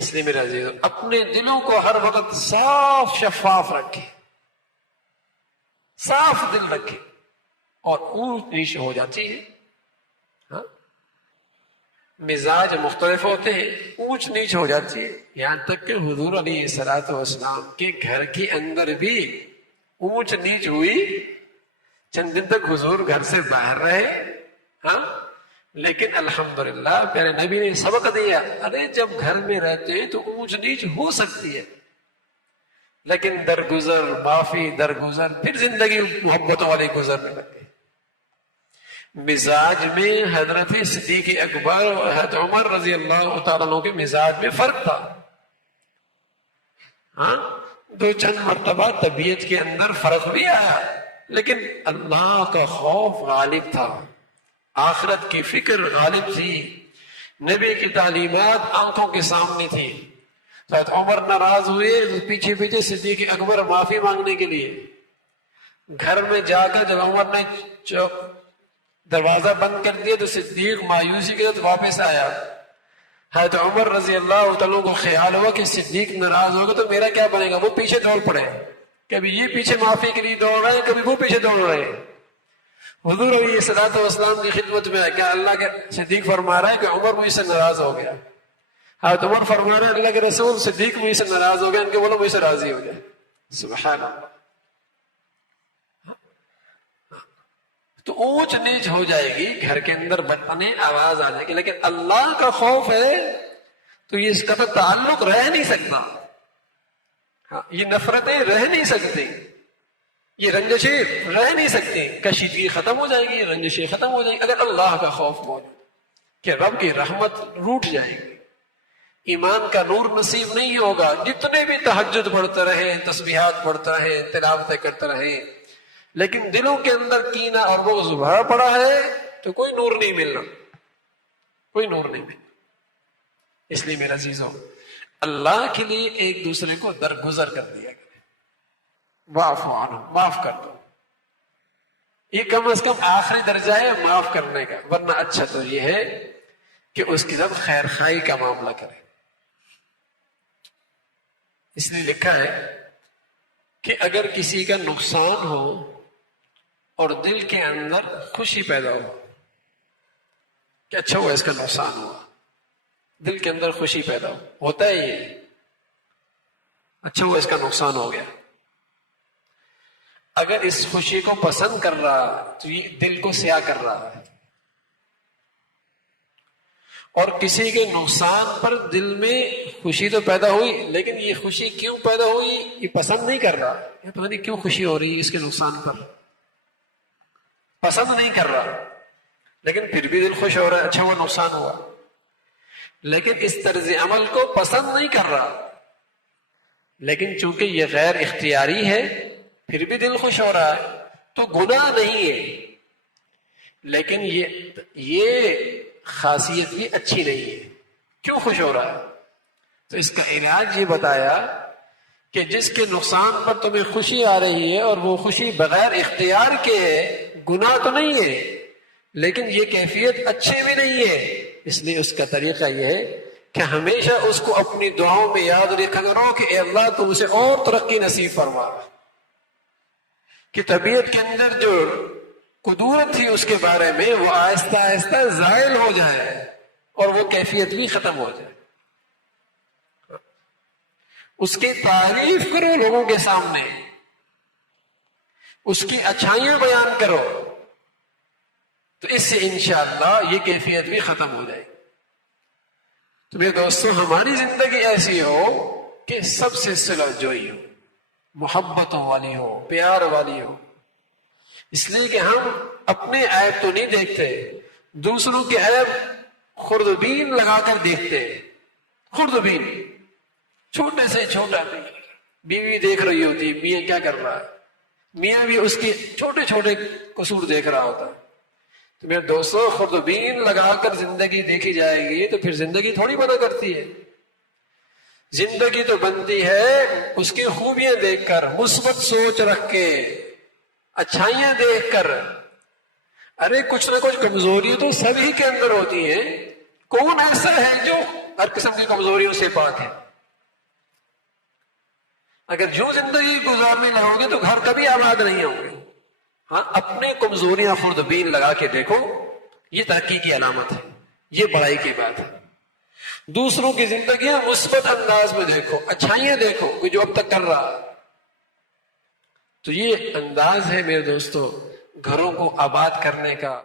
اس لیے میرے عزیزو اپنے دلوں کو ہر وقت صاف شفاف رکھے، صاف دل رکھے، اور اونچ نیچ ہو جاتی ہے. ہاں مزاج مختلف ہوتے ہیں، اونچ نیچ ہو جاتی ہے. یہاں تک کہ حضور علیہ الصلوۃ والسلام کے گھر کے اندر بھی اونچ نیچ ہوئی. چند دن تک حضور گھر سے باہر رہے، ہاں لیکن الحمدللہ پیارے نبی نے سبق دیا، ارے جب گھر میں رہتے ہیں تو اونچ نیچ ہو سکتی ہے، لیکن درگزر معافی درگزر پھر زندگی محبتوں والی گزرنے لگے. مزاج میں حضرت صدیق اکبر اور حضرت عمر رضی اللہ تعالیٰ عنہ کے مزاج میں فرق تھا. ہاں دو چند مرتبہ طبیعت کے اندر فرق بھی آیا، لیکن اللہ کا خوف غالب تھا، آخرت کی فکر غالب تھی، نبی کی تعلیمات آنکھوں کے سامنے تھی. حضرت عمر ناراض ہوئے، پیچھے پیچھے صدیق اکبر معافی مانگنے کے لیے. گھر میں جا کر جب عمر نے دروازہ بند کر دیا تو صدیق مایوسی کے ساتھ واپس آیا. حضرت عمر رضی اللہ تعالیٰ کو خیال ہوا کہ صدیق ناراض ہوگا تو میرا کیا بنے گا. وہ پیچھے دوڑ پڑے، کبھی یہ پیچھے معافی کے لیے دوڑ رہے ہیں، کبھی وہ پیچھے دوڑ رہے ہیں. حضور علیہ الصلوۃ والسلام کی خدمت میں ہے کہ اللہ کے صدیق فرما رہا ہے کہ عمر مجھ سے ناراض ہو گیا. حضرت عمر فرما رہے ہیں اللہ کے رسول صدیق مجھ سے ناراض ہو گیا، ان کے بولو مجھ سے راضی ہو جائے. سبحان اللہ. تو اونچ نیچ ہو جائے گی، گھر کے اندر بچپنے آواز آ جائے گی، لیکن اللہ کا خوف ہے تو یہ اس کا تو تعلق رہ نہیں سکتا. یہ نفرتیں رہ نہیں سکتی، یہ رنجشیں رہ نہیں سکتی. کشیدگی ختم ہو جائے گی، رنجشیں ختم ہو جائیں گی اگر اللہ کا خوف موجود کہ رب کی رحمت روٹ جائے گی، ایمان کا نور نصیب نہیں ہوگا. جتنے بھی تہجد پڑھتے رہے، تسبیحات پڑھتے رہے، تلاوتیں کرتے رہے، لیکن دلوں کے اندر کینہ اور بغض بھرا پڑا ہے تو کوئی نور نہیں ملنا، کوئی نور نہیں ملنا. اس لیے میرا عزیزو اللہ کے لیے ایک دوسرے کو درگزر کر دیا کرے، واعفو عنہم، معاف کر دو. یہ کم از کم آخری درجہ ہے معاف کرنے کا، ورنہ اچھا تو یہ ہے کہ اس کے ساتھ خیر خائی کا معاملہ کرے. اس لیے لکھا ہے کہ اگر کسی کا نقصان ہو اور دل کے اندر خوشی پیدا ہو کہ اچھا ہوا اس کا نقصان ہوا، دل کے اندر خوشی پیدا ہوتا ہے، یہ اچھا ہوا اس کا نقصان ہو گیا. اگر اس خوشی کو پسند کر رہا تو یہ دل کو سیاہ کر رہا ہے، اور کسی کے نقصان پر دل میں خوشی تو پیدا ہوئی، لیکن یہ خوشی کیوں پیدا ہوئی یہ پسند نہیں کر رہا، یہ پتہ نہیں کیوں خوشی ہو رہی ہے اس کے نقصان پر، پسند نہیں کر رہا، لیکن پھر بھی دل خوش ہو رہا ہے اچھا وہ نقصان ہوا. لیکن اس طرز عمل کو پسند نہیں کر رہا، لیکن چونکہ یہ غیر اختیاری ہے پھر بھی دل خوش ہو رہا ہے تو گناہ نہیں ہے. لیکن یہ خاصیت بھی اچھی نہیں ہے. کیوں خوش ہو رہا ہے؟ تو اس کا علاج یہ بتایا کہ جس کے نقصان پر تمہیں خوشی آ رہی ہے اور وہ خوشی بغیر اختیار کے ہے، گناہ تو نہیں ہے لیکن یہ کیفیت اچھی بھی نہیں ہے. اس لیے اس کا طریقہ یہ ہے کہ ہمیشہ اس کو اپنی دعاؤں میں یاد رکھا کرو کہ اے اللہ تم اسے اور ترقی نصیب فرما، کہ طبیعت کے اندر جو قدورت تھی اس کے بارے میں وہ آہستہ آہستہ زائل ہو جائے اور وہ کیفیت بھی ختم ہو جائے. اس کی تعریف کرو لوگوں کے سامنے، اس کی اچھائیاں بیان کرو، تو اس سے انشاءاللہ یہ کیفیت بھی ختم ہو جائے. تو میرے دوستوں ہماری زندگی ایسی ہو کہ سب سے صلح جوئی ہو، محبتوں والی ہو، پیار والی ہو. اس لیے کہ ہم اپنے عیب تو نہیں دیکھتے، دوسروں کے عیب خوردبین لگا کر دیکھتے ہیں. خوردبین، چھوٹے سے چھوٹا بھی بیوی دیکھ رہی ہوتی میاں کیا کر رہا ہے، میاں بھی اس کے چھوٹے چھوٹے قصور دیکھ رہا ہوتا ہے. تو میرے دوستوں خوردبین لگا کر زندگی دیکھی جائے گی تو پھر زندگی تھوڑی بنا کرتی ہے. زندگی تو بنتی ہے اس کی خوبیاں دیکھ کر، مثبت سوچ رکھ کے، اچھائیاں دیکھ کر. ارے کچھ نہ کچھ کمزوری تو سبھی کے اندر ہوتی ہے، کون ایسا ہے جو ہر قسم کی کمزوریوں سے پاک ہے. اگر جو زندگی گزارنے لگو گے تو گھر کبھی آباد نہیں ہوں گے. ہاں اپنے کمزوریاں خوردبین لگا کے دیکھو، یہ ترقی کی علامت ہے، یہ بڑائی کی بات ہے. دوسروں کی زندگیاں مثبت انداز میں دیکھو، اچھائیاں دیکھو کہ جو اب تک کر رہا. تو یہ انداز ہے میرے دوستو گھروں کو آباد کرنے کا.